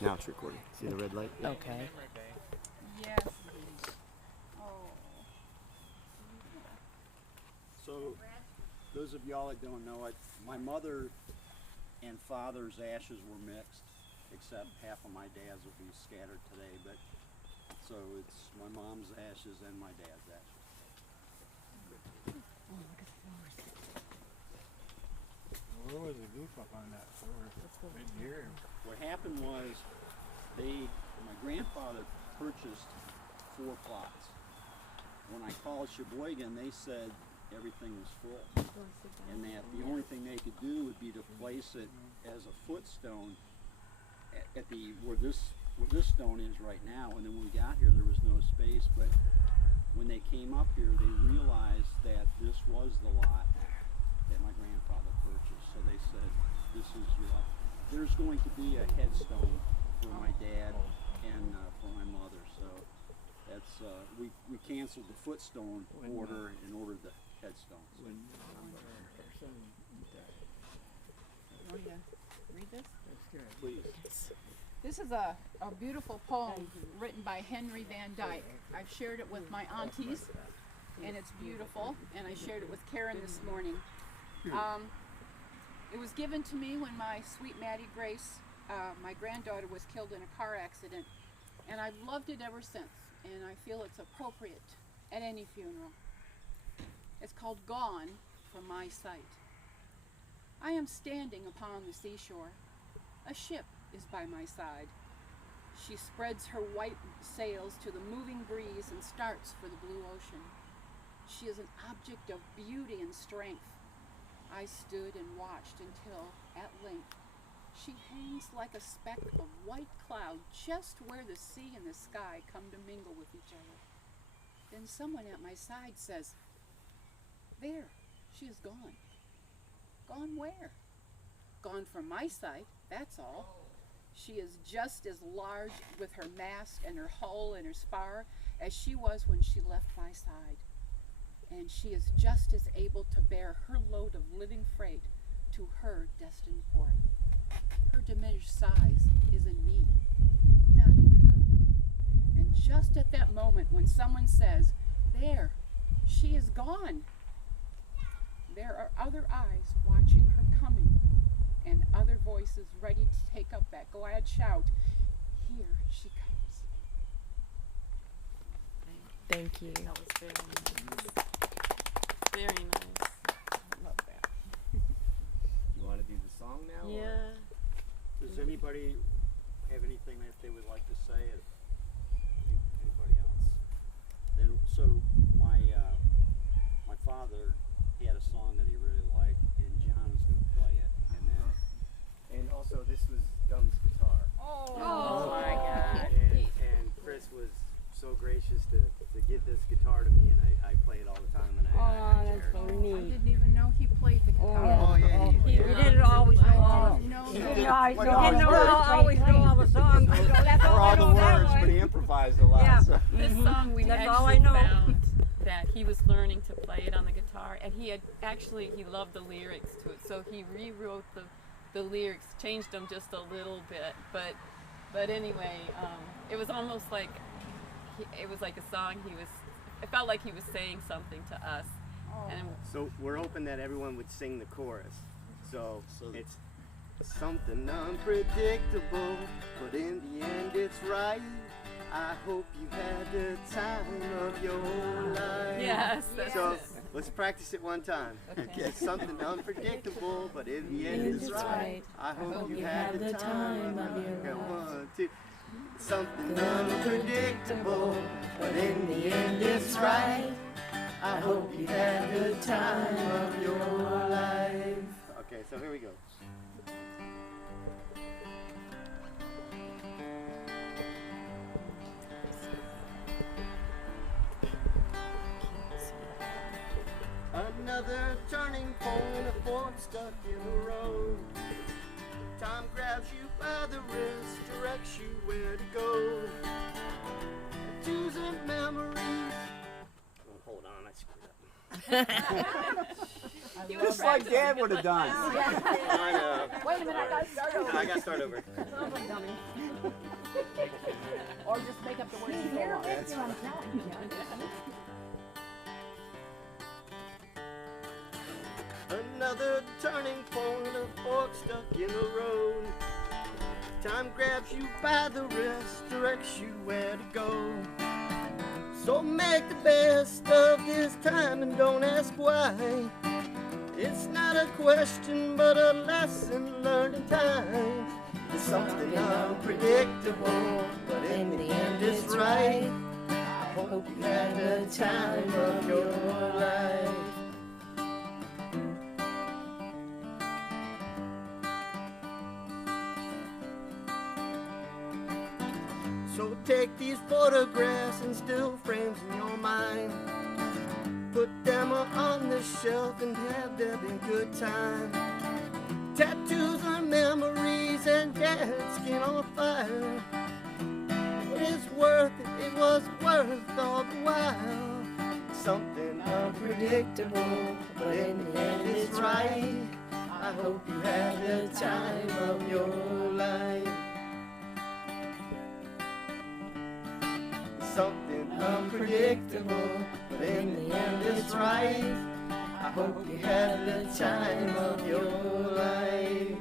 Now it's recording. See the red light? Okay. Yes. Oh. So, those of y'all that don't know it, my mother and father's ashes were mixed, except half of my dad's will be scattered today. But so it's my mom's ashes and my dad's ashes. Where was the goof up on that floor? Didn't hear him. What happened was, my grandfather purchased 4 plots. When I called Sheboygan, they said everything was full, and that the only thing they could do would be to place it as a footstone at the where this stone is right now. And then when we got here, there was no space. But when they came up here, they realized that this was the lot that my grandfather purchased. So they said, "This is your lot." There's going to be a headstone for my dad and for my mother. So that's we canceled the footstone order and ordered the headstones. Oh yeah. Read this? Please. This is a beautiful poem written by Henry Van Dyke. I've shared it with my aunties, and it's beautiful, and I shared it with Karen this morning. It was given to me when my sweet Maddie Grace, my granddaughter, was killed in a car accident, and I've loved it ever since, and I feel it's appropriate at any funeral. It's called Gone from My Sight. I am standing upon the seashore. A ship is by my side. She spreads her white sails to the moving breeze and starts for the blue ocean. She is an object of beauty and strength. I stood and watched until, at length, she hangs like a speck of white cloud just where the sea and the sky come to mingle with each other. Then someone at my side says, "There, she is gone." Gone where? Gone from my sight, that's all. She is just as large with her mast and her hull and her spar as she was when she left my side. And she is just as able to bear her load of living freight to her destined port. Her diminished size is in me, not in her. And just at that moment when someone says, "There, she is gone," there are other eyes watching her coming, and other voices ready to take up that glad shout, "Here she comes." Thank you. That was very nice. Very nice. Love that. You want to do the song now? Yeah. Does anybody have anything that they would like to say? Anybody else? Then, so my father, he had a song that he really liked, and John was going to play it. And then, And also, this was Gum's guitar. Oh, my God. And Chris was so gracious to give this guitar to me, and I play it all the time, and I that's cherish so it. I neat. didn't even know he played the guitar. Oh, yeah, He You didn't always know all. I didn't know You that. didn't always What know all the words? always know all the songs. That's Or all I all the know that words, but one. he improvised a lot. Yeah. So. This song we That's all I actually know. found that he was learning to play it on the guitar, and he loved the lyrics to it, so he rewrote the lyrics, changed them just a little bit, but anyway, it was almost like it was like a song it felt like he was saying something to us. And So we're hoping that everyone would sing the chorus. So it's something unpredictable, but in the end it's right. I hope you had the time of your life. yes, that's So it. let's practice it one time. Okay. It's something unpredictable, but in the end it's right. I hope you had the time of your life. 1, 2. Something unpredictable, but in the end it's right. I hope you had the time of your life. Okay, so here we go. Another turning point, a fork stuck in the road. Time grabs you by the wrist, directs you where to go. Choosing memories. Oh, hold on, I screwed up. Just like Dad would have done. I know. Wait a minute, I gotta start over. I gotta start over. Or just make up the words you go on. Another turning point, a fork stuck in the road. Time grabs you by the wrist, directs you where to go. So make the best of this time and don't ask why. It's not a question but a lesson learned in time. It's something unpredictable, but in the end it's right. I hope you had the time of your life. So take these photographs and still frames in your mind. Put them on the shelf and have them in good time. Tattoos are memories and Dad's skin on fire. But it's worth it, it was worth all the while. Something unpredictable, but in the end it's right. I hope you had the time of your life. Something unpredictable, but in the end it's right. I hope you had the time of your life.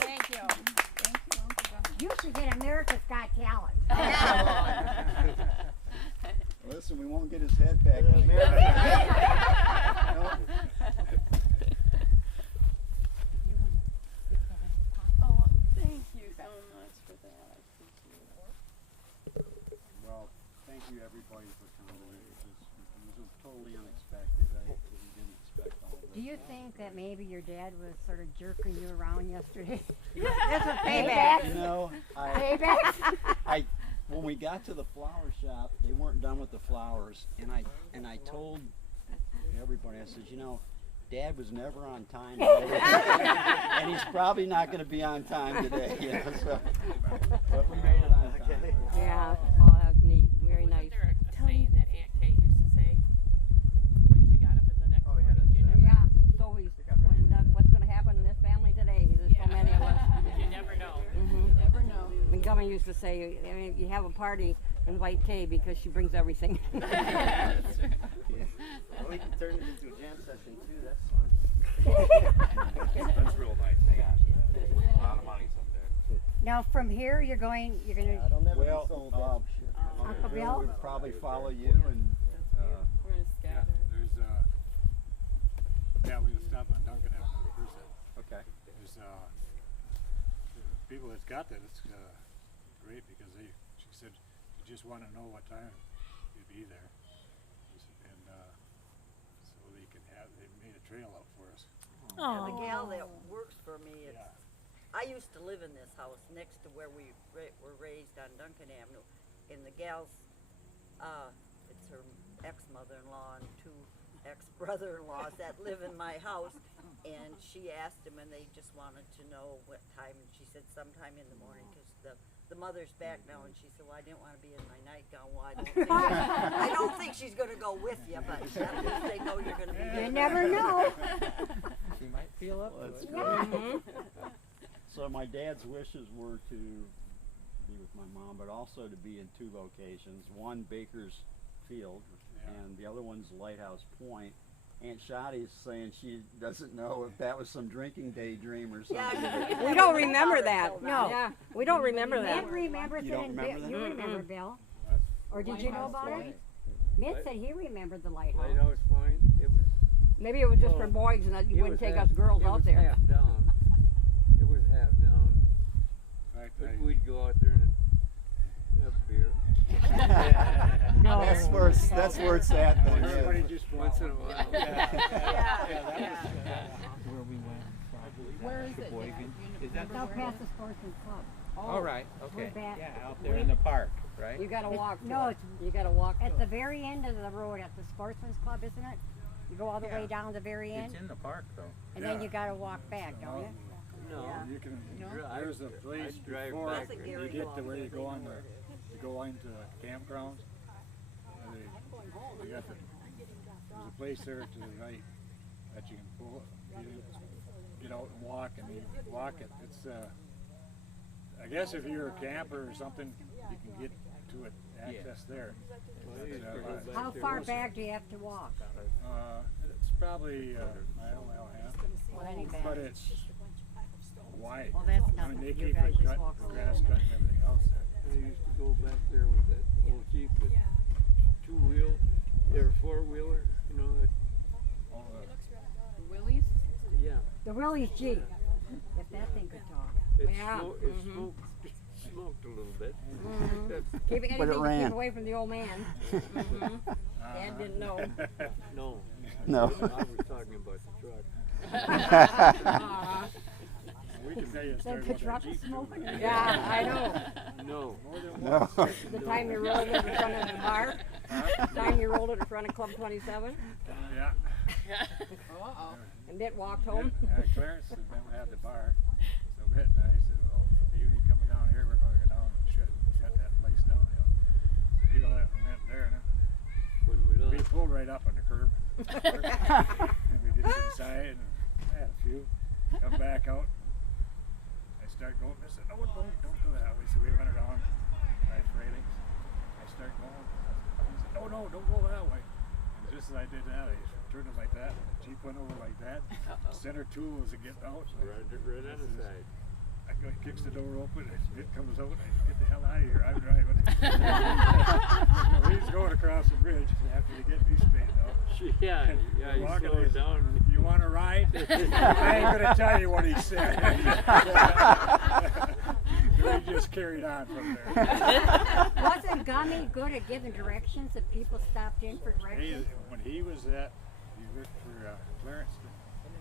Thank you. You should get America's Got Talent. Listen, we won't get his head back. Oh, thank you so much for that. I appreciate it. Well, thank you everybody for coming. It was totally unexpected. We didn't expect all of this. Do you think that maybe your dad was sort of jerking you around yesterday? This is Payback. You know, Payback? when we got to the flower shop, they weren't done with the flowers, and I told everybody, I said, you know, Dad was never on time today, and he's probably not going to be on time today. You know, so, but we made it on time. Yeah. Oh, that was neat. Very nice. Wasn't there a saying that Aunt Kay used to say when she got up in the next morning? You never, So what's going to happen in this family today? There's so many of us. you never know. You never know. Montgomery used to say, I mean, if you have a party, invite Kay because she brings everything. That's true. Well, we can turn it into a jam session too, that's fun. That's real nice. Hang on. A lot of money someday. Now from here, you're gonna. I'll never Well, be sold that. Uncle Bill Bill? would probably follow you, and We're going to Yeah, scatter. there's we can stop on Duncan after the first. okay. There's the people that's got that. It's great because she said, you just want to know what time you'd be there, and so they made a trail out for us. Yeah, the gal that works for me, Yeah. I used to live in this house next to where we were raised on Duncan Avenue, and the gal's, it's her ex-mother-in-law and two ex-brother-in-laws that live in my house, and she asked them, and they just wanted to know what time, and she said sometime in the morning, because the mother's back now, and she said, well, I didn't want to be in my nightgown. Well, I don't think she's going to go with you, but at least they know you're going to be there. You never know. She might feel up to it. So my dad's wishes were to be with my mom, but also to be in two locations. One, Baker's Field, and the other one's Lighthouse Point. Aunt Shottie's saying she doesn't know if that was some drinking daydream or something. We don't remember that. No. Yeah, we don't remember that. Mitt remembers You it, don't and remember that? You remember, Bill? That's Or did you know about it? Mitt said he remembered the lighthouse. Lighthouse Point, it was, Maybe it was just for boys and that you it wouldn't was take half- us girls it out was there. half down. It was half down. right. But we'd go out there and have beer. No. That's where it's at. Then, Everybody yeah. just Once in a while. where we went. Where is it? Sheboygan. You Is that remember Now where past it the Sportsman's Club. All right, We're okay. back. Yeah, out there in the park, right? You gotta walk to No, it. it's You gotta walk to at it. the very end of the road at the Sportsman's Club, isn't it? You go all the way down to the very end, It's in the park, though. and then you gotta walk back, don't you? No. You can, No? there's a place I'd drive before back you there. get to where you go on you go into the campgrounds. They got there's a place there to the right that you can pull, get out and walk, and you walk it. It's I guess if you're a camper or something, you can get to it, access there. But, How far back do you have to walk? it's probably I don't know half, Well, any but back. it's wide. Well, that's I mean, nothing. they You keep guys it just cut, walk over grass and cut and everything else there. I used to go back there with that old Jeep with two-wheel, or four-wheeler, you know, that, All The Willies? yeah. The Willie's Jeep. If that thing could talk. It, Yeah, it smoked a little bit. Keep anything to ran. keep away from the old man. Dad didn't know. No. No. I was talking about the truck. We can tell you a story Then the about truck that is Jeep. smoking. Yeah, I know. No. More than No. once. The time you rolled it in front of the bar. The time you rolled it in front of Club 27 Yeah. Uh-oh. and Bit walked home. Clarence and them had the bar. So Britt and I said, well, if you ain't coming down here, we're going to go down and shut that place down. You know. So he went there, and When we we left. pulled right up on the curb. And we get inside, and I had a few. Come back out. I start going. I said, no, don't go that way. So we went around right railings. I start going. He said, no, don't go that way. And just as I did that, I turned it like that. And the Jeep went over like that. Center tool was getting out. Right on the side. I go, kicks the door open, and it comes out, and I get the hell out of here. I'm driving. He's going across the bridge after they get me straightened out. Yeah, he Walking slowed this- down. You want to ride? I ain't gonna tell you what he said. So he just carried on from there. Wasn't Gummy good at giving directions if people stopped in for He, directions? when he was he worked for Clarence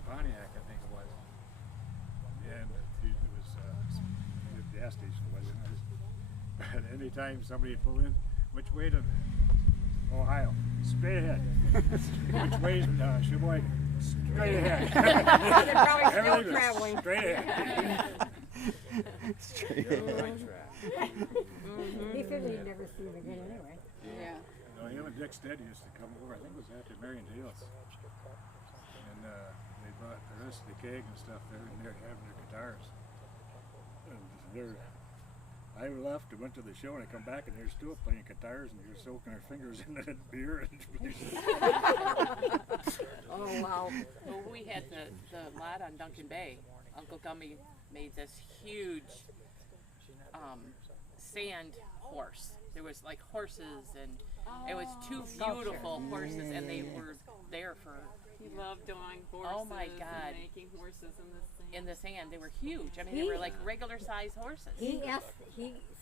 Pontiac, I think it was, and it was the gas station wasn't it? But anytime somebody would pull in, which way to Ohio? Straight ahead. Which way's Sheboygan? Straight ahead. They're probably still Everything was traveling. straight ahead. Straight You're on the ahead. right track. He figured he'd never see him again anyway. Yeah. No, him and Dick Stead used to come over. I think it was after Marion Hills, and they brought the rest of the keg and stuff there, and they're having their guitars. And I left and went to the show, and I come back, and they're still playing guitars, and they're soaking their fingers in the beer. Oh, wow. Well, we had the lot on Duncan Bay. Uncle Gummy made this huge sand horse. There was like horses, and it was two beautiful horses, and they were there for He loved doing horses Oh my God. and making horses in the sand. in the sand. They were huge. I mean, they were like regular sized horses. He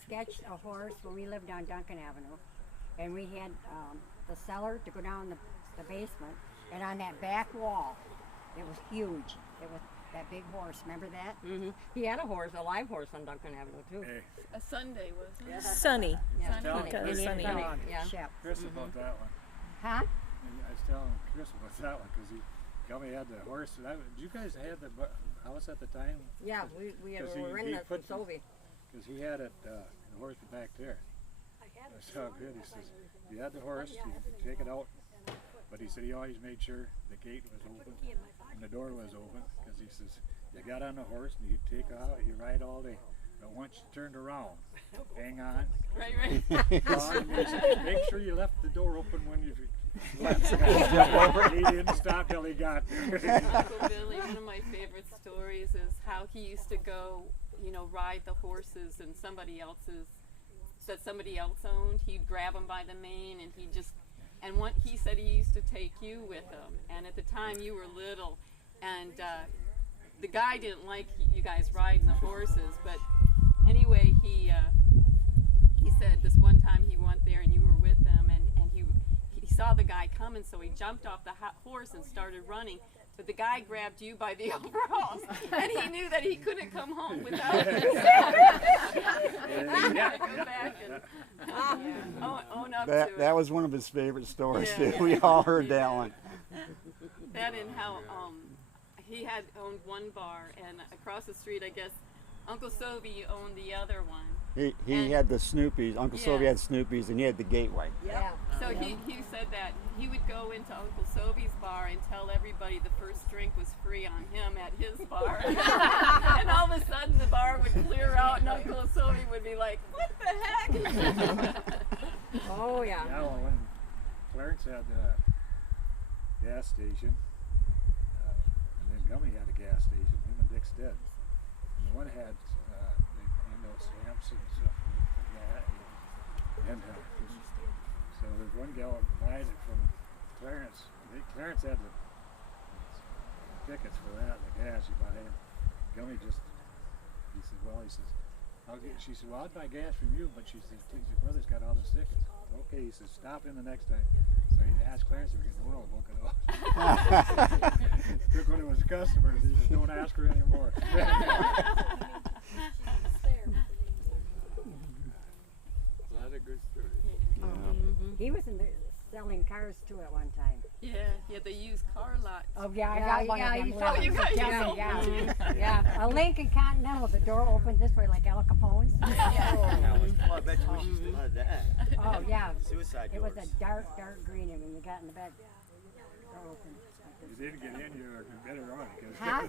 sketched a horse when we lived on Duncan Avenue, and we had the cellar to go down the basement, and on that back wall, it was huge. It was that big horse. Remember that? Hmm. He had a live horse on Duncan Avenue too. Hey, A Sunday, wasn't it? Sunny. Yeah. tell Okay, Chris, Sunny. Dog, Yeah. Shep. Chris about that one. Huh? And I was telling Chris about that one because Gummy had the horse. And did you guys have the house at the time? Yeah, we had, 'Cause we were he renting it from put the- Sova. Because he had it, the horse back there. That's how good. He says, you had the horse, you could take it out. But he said he always made sure the gate was open and the door was open. Because he says, you got on the horse and you take out, you ride all day. But once you turned around, hang on. Right. Make sure you left the door open when you left. He didn't stop till he got there. Uncle Billy, one of my favorite stories is how he used to go, ride the horses and somebody else owned. He'd grab them by the mane and he said he used to take you with him. And at the time you were little, and the guy didn't like you guys riding the horses, but anyway, he said this one time he went there and you were with him, and he saw the guy coming, so he jumped off the horse and started running. But the guy grabbed you by the overalls, and he knew that he couldn't come home without you. Go back and own up to it. That was one of his favorite stories Yeah. too. We all heard that one. That and how he had owned one bar, and across the street, I guess, Uncle Sovy owned the other one. He had the Snoopies. Uncle Sylvia had Snoopies, and he had the Gateway. Yeah. So he said that he would go into Uncle Sovy's bar and tell everybody the first drink was free on him at his bar. And all of a sudden the bar would clear out and Uncle Sovy would be like, what the heck? Oh, yeah. Yeah, well, when Clarence had a gas station, and then Gummy had a gas station, him and Dick Stead. And the one had, they hand out stamps and stuff for gas. And so there's one gal buying it from Clarence. Clarence had the tickets for that, the gas he bought him. Gummy just, he said, she said, well, I'll buy gas from you, but she said, your brother's got all the tickets. Okay, he says, stop in the next time. So he asked Clarence if we could roll, book it off. Took one of his customers, he said, don't ask her anymore. A lot of good stories. He was in the, selling cars too at one time. Yeah, they used car lots. Oh yeah, I got one of them. Oh, you got yeah. Yeah. A Lincoln Continental, the door opened this way like Al Capone's. Well, I bet you wish you still had that. Oh yeah. Suicide It was doors. a dark green, and when you got in the bed, door opened. If you didn't get in, you better run. Huh?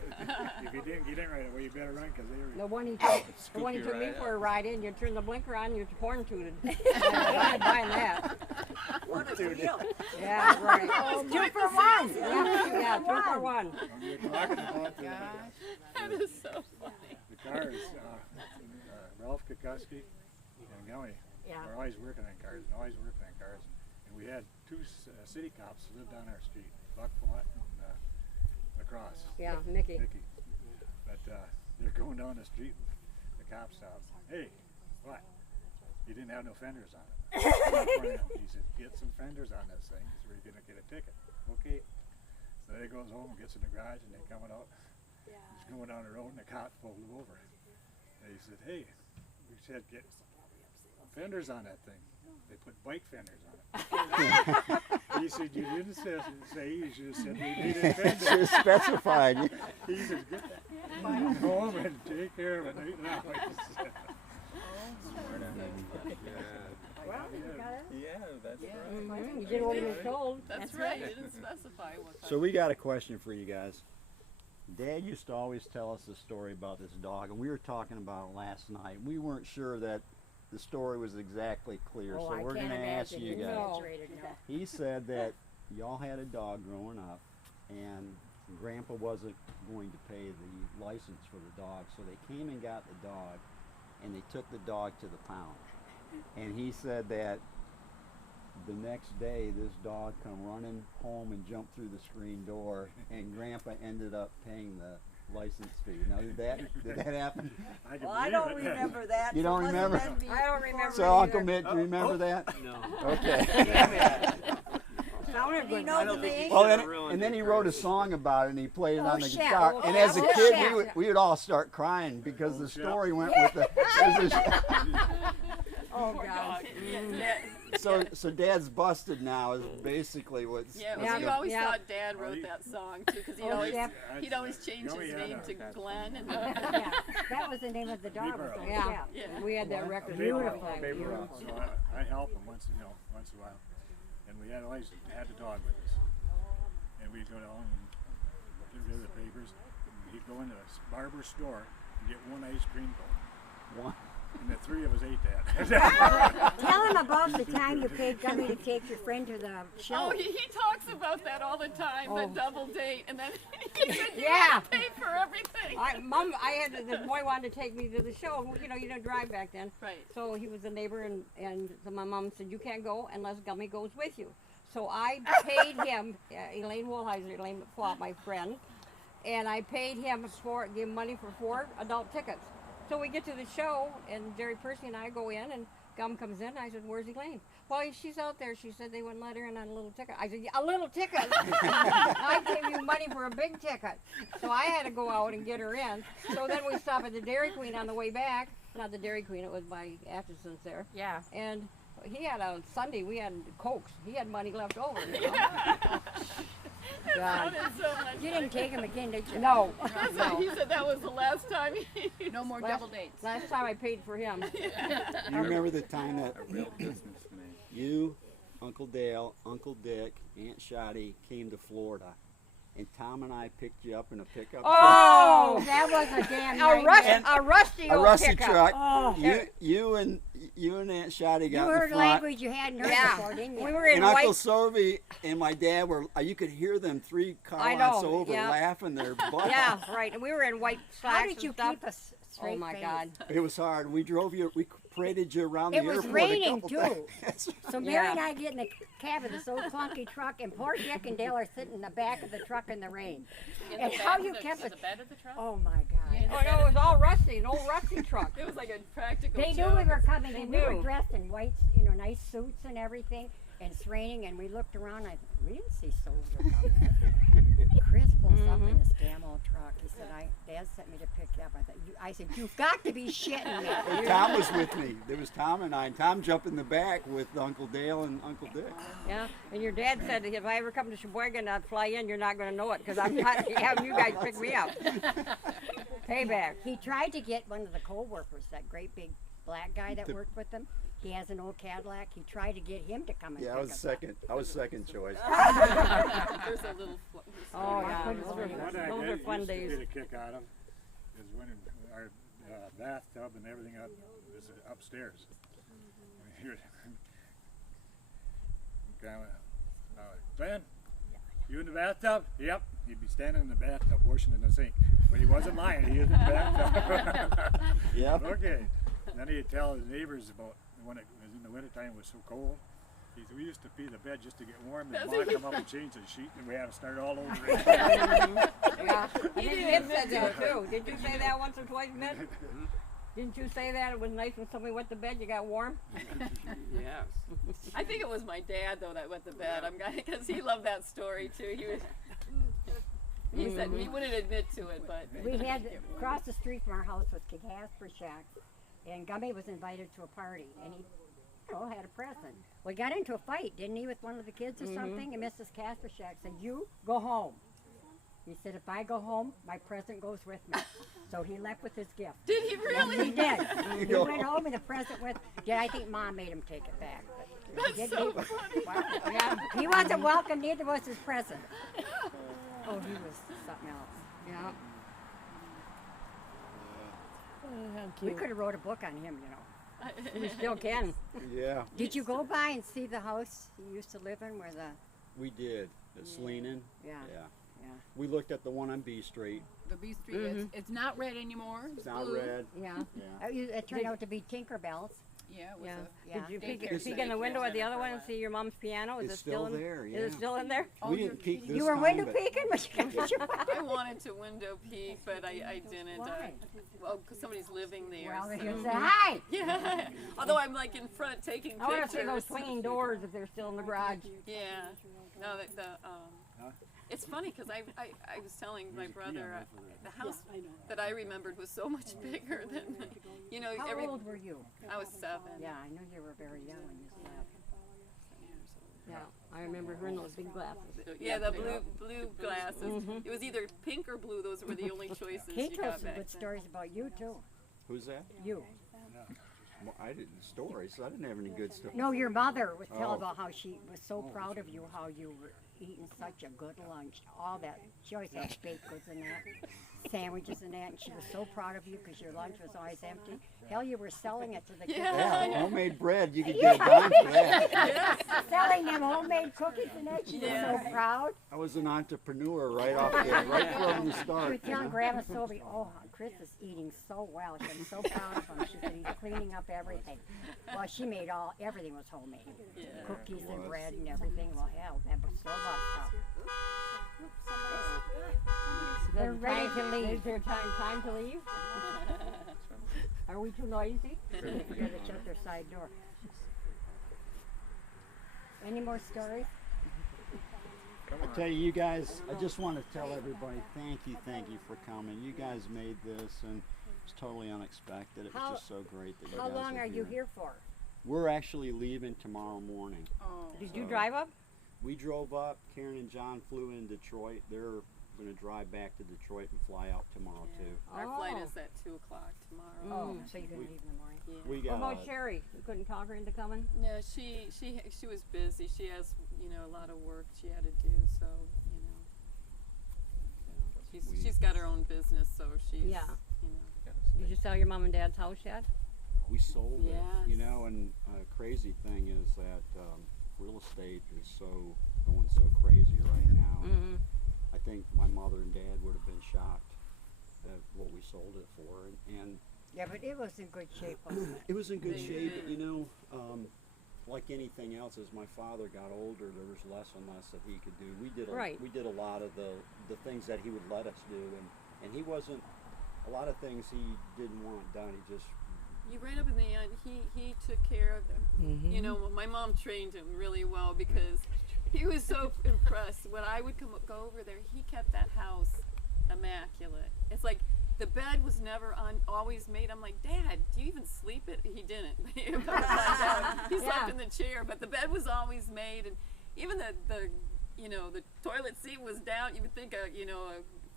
If you didn't get in right away, you better run because they were. The one he took, me for a ride in, you turn the blinker on, you're porn tooted. I'm buying that. What a deal. Yeah, right. Oh, 2 for 1. Yeah, 2 for 1. We were talking about That is so funny. the cars. Ralph Kukuski and Gummy are always working on cars and always working on cars. And we had 2 city cops who lived on our street, Buckpot and Lacrosse. Yeah, Mickey. But they're going down the street. The cop stops. Hey, what? You didn't have no fenders on it. He said, get some fenders on this thing, so you're gonna get a ticket. Okay. So he goes home and gets in the garage, and they're coming out. He's going down the road, and the cop pulled him over. And he said, hey, we said get fenders on that thing. They put bike fenders on it. He said, you didn't say you should have said we needed fenders. Should have specified. He said, get that. Go home and take care of it. Now, Well, you got it. Yeah, that's right. You did what he was told. That's right. You didn't specify what So we got a question for you guys. Dad used to always tell us a story about this dog, and we were talking about it last night. We weren't sure that the story was exactly clear, so we're going to ask you guys. He said that y'all had a dog growing up, and Grandpa wasn't going to pay the license for the dog, so they came and got the dog, and they took the dog to the pound. And he said that the next day this dog come running home and jumped through the screen door, and Grandpa ended up paying the license fee. Now did that happen? Well, I don't remember that. You don't remember? I don't remember. So Uncle Mitt, do you remember that? No. Okay. Sounded good. Well, and then he wrote a song about it, and he played it on the Shep. guitar. Oh, And as a yeah. kid, Shep. we would all start crying because the story went with the. Oh, God. So Dad's busted now is basically what's. Yeah, what's you go- always thought Dad wrote that song too, because he'd always change his name to Glen. And Yeah, that was the name of the dog. Was Yeah. Yeah. We had that record. Beautiful. So I help him once in a while, and we had always had the dog with us, and we'd go down and get rid of the papers. And he'd go in the barber store and get 1 ice cream cone. One. And the 3 of us ate that. Tell him about the time you paid Gummy to take your friend to the show. oh, he talks about that all the time, the double date, and then he said you Yeah. had to pay for everything. This boy wanted to take me to the show. You know, you didn't drive back then. Right. So he was a neighbor, and so my mom said, you can't go unless Gummy goes with you. So I paid him, Elaine Woolheiser, Elaine McFlop, my friend, and I paid him gave him money for 4 adult tickets. So we get to the show, and Jerry Percy and I go in, and Gum comes in, and I said, where's Elaine? Well, she's out there. She said they wouldn't let her in on a little ticket. I said, a little ticket? I gave you money for a big ticket. So I had to go out and get her in. So then we stopped at the Dairy Queen on the way back. Not the Dairy Queen, it was by Athelson's there. Yeah. And he had on Sunday, we had Cokes. He had money left over. You know? God. So much You didn't take him again, did you? No. That's what he said that was the last time he No more double dates. Last time I paid for him. You remember the time that you, Uncle Dale, Uncle Dick, Aunt Shotty came to Florida, and Tom and I picked you up in a pickup truck? Oh, that was a damn nightmare. A rusty A old rusty pickup. truck. Oh. You and Aunt Shotty You got in heard the front. language you hadn't heard Yeah. before, didn't you? We were in And white. Uncle Sovy and my dad were, you could hear them 3 car I lots know, over yeah. laughing their butt Yeah, off. right. And we were in white slacks How did you and stuff. keep a straight Oh my face? God. It was hard. We drove you, we paraded you around It the was airport raining, a couple too. times. So Mary Yeah. and I get in the cab of this old clunky truck, and poor Dick and Dale are sitting in the back of the truck in the rain. And how you kept it? the bed of the truck? Oh my God! Oh no, it was all rusty, an old rusty truck. It was like a practical They knew joke. we were coming, They and we were knew. dressed in white, nice suits and everything. And it's raining, and we looked around. We didn't see Sova coming. Chris pulls up in his damn old truck. He said, Dad sent me to pick you up. I said, you've got to be shitting me. And Tom was with me. There was Tom and I, and Tom jumped in the back with Uncle Dale and Uncle Dick. Yeah, and your dad said if I ever come to Sheboygan and I'd fly in, you're not going to know it because I'm not having you guys pick me up. Payback. He tried to get one of the co-workers, that great big black guy that worked with him. He has an old Cadillac. He tried to get him to come and Yeah, pick us up. I was second choice. There's a little. Oh yeah, couldn't those believe What I are did fun used to days. get a kick out of is when our bathtub and everything up is upstairs. Here, Glen, you in the bathtub? Yep. He'd be standing in the bathtub washing in the sink. But he wasn't lying. He was in the bathtub. Yep. Okay. Then he'd tell his neighbors about when it was in the wintertime, it was so cold. He said, we used to pee the bed just to get warm, and Mom come up and change the sheet, and we had to start all over again. Yeah, I think Mitt said that too. Did you say that once or twice, Mitt? Didn't you say that it was nice when somebody went to bed, you got warm? Yeah. I think it was my dad though that went to bed. Because he loved that story too. He said he wouldn't admit to it, but We had across the street from our house was Casper Shack, and Gummy was invited to a party, and he had a present. Well, he got into a fight, didn't he, with one of the kids or something? And Mrs. Casper Shack said, "You go home." He said, "If I go home, my present goes with me." So he left with his gift. did he really? He did. He went home and the present with. Yeah, I think Mom made him take it back. But he That's didn't. so funny. Well, yeah, he wasn't welcome. Neither was his present. Oh, he was something else. Yeah. We could have wrote a book on him, you know. We still can. Yeah, Did you go by and see the house you used to live in where the, we did. At Sleenan. yeah, Yeah. yeah. We looked at the one on B Street. The B Street, it's not red anymore. It's not blue. red. Yeah. Yeah. It turned out to be Tinkerbell's. Yeah, it was Yeah. a Yeah. Did you daycare peek center. in the window at the other one and see your mom's piano? Is It's it still still in there, Is yeah. it still in there? We didn't peek this You were time, window but peeking, but you got your I wanted to window peek, but I didn't. Why? Well, because somebody's living there. Well, so- you say hi. Yeah. Although I'm like in front taking I want to see those pictures. swinging doors if they're still in the garage. Yeah. No, it's funny because I was telling my brother the house that I remembered was so much bigger than How old were you? I was 7. Yeah, I knew you were very young when you left. Yeah, I remember her in those big glasses. So, yeah, the blue glasses. It was either pink or blue. Those were the only choices He you told got some back good then. stories about you too. who's that? You. Well, I didn't stories. So I didn't have any good stuff. No, your mother would tell Oh. about how she was so proud of you, how you were eating such a good lunch. All that. She always had baked goods and that, sandwiches and that, and she was so proud of you because your lunch was always empty. Hell, you were selling it to the kids. Yeah, homemade bread. You could get a dime for that. Selling them homemade cookies and that. She was so proud. I was an entrepreneur right off the right from the She start. was telling Grandma Sylvie, "Oh, Chris is eating so well. I'm so proud of him." She said he's cleaning up everything. Well, she made everything was homemade. Cookies and bread and everything. Well, hell, that was so much stuff. They're ready to leave. Is there time to leave? Are we too noisy? You gotta shut their side door. Any more stories? I tell you, you guys, I just want to tell everybody thank you for coming. You guys made this, and it's totally unexpected. It was just so great that you guys How long are you here for? We're actually leaving tomorrow morning. Oh, Did you drive up? we drove up. Karen and John flew in Detroit. They're going to drive back to Detroit and fly out tomorrow too. Our flight is at 2 o'clock tomorrow. Oh, so you're gonna leave in the morning? Yeah. We What got about Sherry? You couldn't talk her into coming? No, she was busy. She has, you know, a lot of work she had to do, so, you know. She's got her own business, so she's, Yeah. you know. Did you sell your mom and dad's house yet? we sold it, you Yes. know, and crazy thing is that real estate is going so crazy right now. Mm-hmm. I think my mother and dad would have been shocked at what we sold it for, and Yeah, but it was in good shape, wasn't it? it was in good shape. You know, like anything else, as my father got older, there was less and less that he could do. We did a lot of the things that he would let us do, and he wasn't a lot of things he didn't want done. He just Right up in the end, he took care of them. Mm-hmm. You know, my mom trained him really well because he was so impressed. When I would go over there, he kept that house immaculate. It's like the bed was never always made. I'm like, Dad, do you even sleep it? He didn't. He slept in the chair, but the bed was always made, and even the you know, the toilet seat was down. You would think a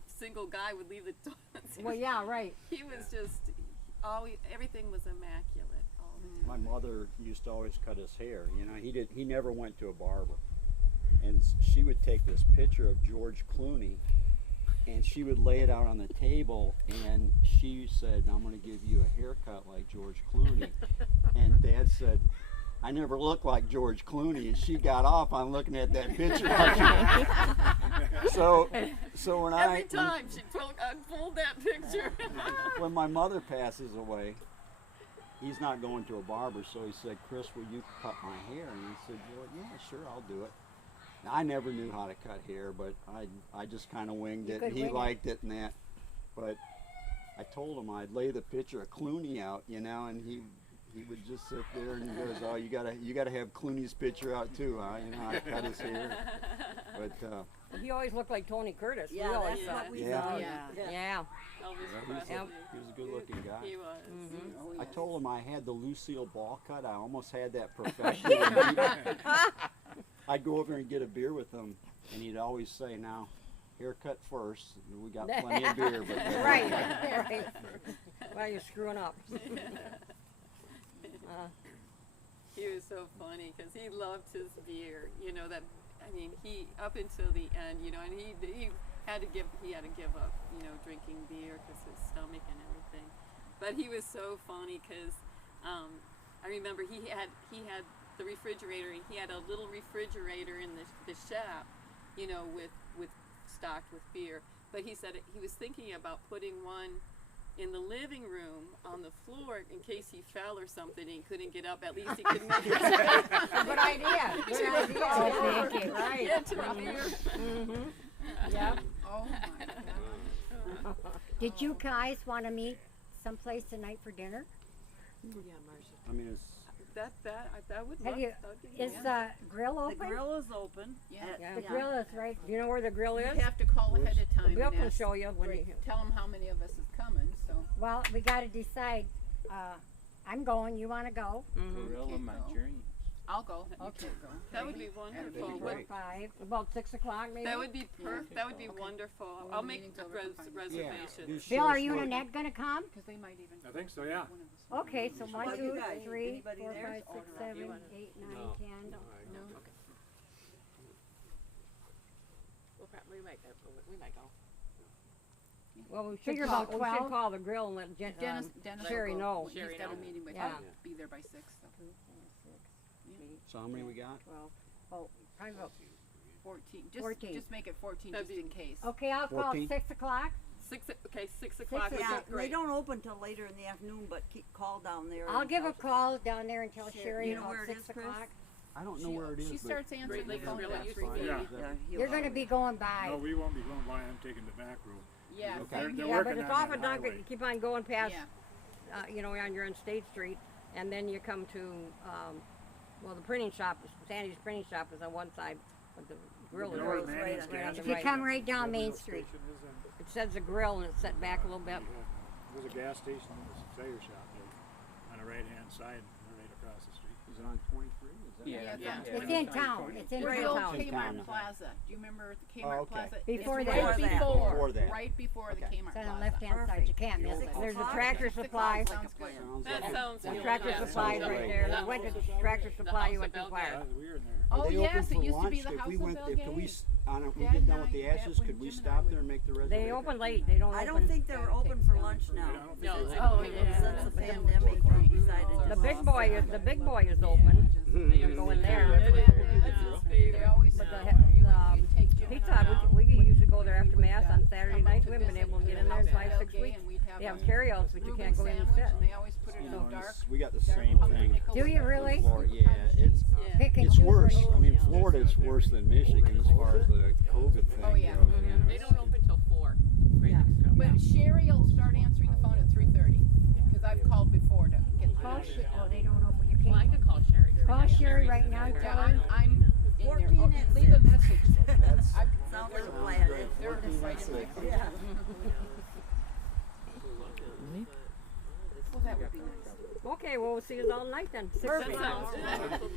single guy would leave the toilet seat. Well, yeah, right. He was just everything was immaculate all the time. my mother used to always cut his hair. You know, he never went to a barber, and she would take this picture of George Clooney, and she would lay it out on the table, and she said, "I'm going to give you a haircut like George Clooney." And Dad said, "I never looked like George Clooney," and she got off on looking at that picture. so when Every time she'd unfold that picture. when my mother passes away, he's not going to a barber, so he said, "Chris, will you cut my hair?" And he said, "Well, yeah, sure, I'll do it." Now, I never knew how to cut hair, but I just kind of winged it, and he liked it and that. But I told him I'd lay the picture of Clooney out, you know, and he would just sit there and he goes, "Oh, you gotta have Clooney's picture out too, huh?" You know, I cut his hair. But He always looked like Tony Curtis. Yeah, we always that's thought. what we Yeah. thought. Yeah. Elvis he Presley. was a good-looking guy. He was. Mm-hmm. I told him I had the Lucille Ball cut. I almost had that perfection. I'd go over and get a beer with him, and he'd always say, "Now, haircut first. We got plenty of beer." But Right. Right. Well, you're screwing up. He was so funny because he loved his beer. You know that. I mean, he up until the end. You know, and he had to give up. You know, drinking beer because his stomach and everything. But he was so funny because I remember he had the refrigerator, and he had a little refrigerator in the shop, you know, with stocked with beer. But he said he was thinking about putting one in the living room on the floor in case he fell or something and he couldn't get up. At least he could make it. Good idea. Good idea. Oh, thank you. Right. Get to the beer. Mm-hmm. Yep. Oh my God. Did you guys want to meet someplace tonight for dinner? I mean, it's That would Have love. you? Is the grill The open? grill is open. Yeah. Yeah. The grill is right. Do you know where the grill You is? have to call ahead of time. Bill and can ask- show you when right, you. tell them how many of us is coming. So Well, we got to decide. I'm going. You want to go? Mm-hmm. Grill of my dreams. I'll go. You Okay. can't go. That would be wonderful. That'd be What- great. 5. About 6 o'clock, maybe. That would be perfect. That would be wonderful. Well, I'll the make meeting's over at 5. reservations. Bill, are you and Annette gonna come? Because they might even. I think so, yeah. one of us. Okay, so 1, Well, 2, you guys, 3, anybody 4, there? 5, 6, 7, 8, 9, No. 10. No. We might go. Well, we should Figure call, about we should 12. call the grill and let Dennis Sherry will go. know. He's Sherry got a know. meeting with. Yeah. I'll be there by 6. So. 2, 4, 6, 8, so how many we got? 12. Oh, probably about. 14. 14. Just make it 14 That'd just be- in case. Okay, I'll call 14. 6 o'clock. 6 o'clock would Yeah, be they great. don't open till later in the afternoon, but call down there. I'll and give a tell- call down there and tell Sherry You know about where it 6 is, Chris? o'clock. I don't know where it is. She but starts answering the Lakes phone really about used 3. to be. Yeah. Yeah, he'll You're going to be going by. No, we won't be going by. I'm taking the back road. Yeah. Okay. thank They're you. Yeah, but working it's on off that of Duncan. highway. You keep on going past, Yeah. you know, you're on State Street, and then you come to, well, the printing shop, Sandy's printing shop is on one side, but the grill is You know where right, Manning's right on gas the If you right. come right down Where the Main Street. station is in- It says the grill, and it's set back a little bit. There's a gas station, there's a tire shop there on the right-hand side, right across the street. Is it on 23? Is that Yeah. It's in town. It's in The Right old town. Kmart Plaza. Do you remember the Kmart okay. Plaza? Before it's that. right Before that. right before the Okay. Kmart It's on the Plaza. left-hand side. You can't miss it. There's a Tractor Supply. Sounds good. Sounds That like sounds The good. Tractor Yeah. Supply is Sounds right good. there. That You went to was Tractor the Supply, you House went of too Belgay. far. We were in there. Oh Are they yes, open it for used to be lunch? the If House we of went, Belgay. could we, we Dad get and done with I- the that ashes, when could we Jim and stop I there and make the They reservation? open late. They don't I open. don't think they were open for lunch now. No, Since oh, since yeah. the pandemic, they decided The to big stop. boy is open. You go in there. It is his They favorite. always But said, the you take Jim and pizza, I we could usually go there we after would, mass on Saturday come up night. to We haven't been visit able to get in the there in House of 5-6 Belgay, weeks. and we'd have They have a carryouts, but you Reuben can't go in and sandwich, sit. and they always put it You in know, dark. we got the dark same thing. pumpernickel Do you syrup. really? Florida, yeah, it's Pick and it's choose worse. where you I mean, yeah. Florida's worse than Michigan as far as the COVID thing Oh, yeah. goes. You know, They don't open till 4. Great Extra. But Sherry will start answering the phone at 3:30 because I've called before to get Call the Sherry. Oh, they don't open. You Well, I can't. could call Sherry. Call Sherry right now. Yeah, Tell her. I'm in there. 14 Oh, at leave a 6. message. That's Sounds like a plan. They're 14 excited. at 6. Yeah. Well, that would be nice. Okay, well, we'll see you all night then. 6 That o'clock. sounds good.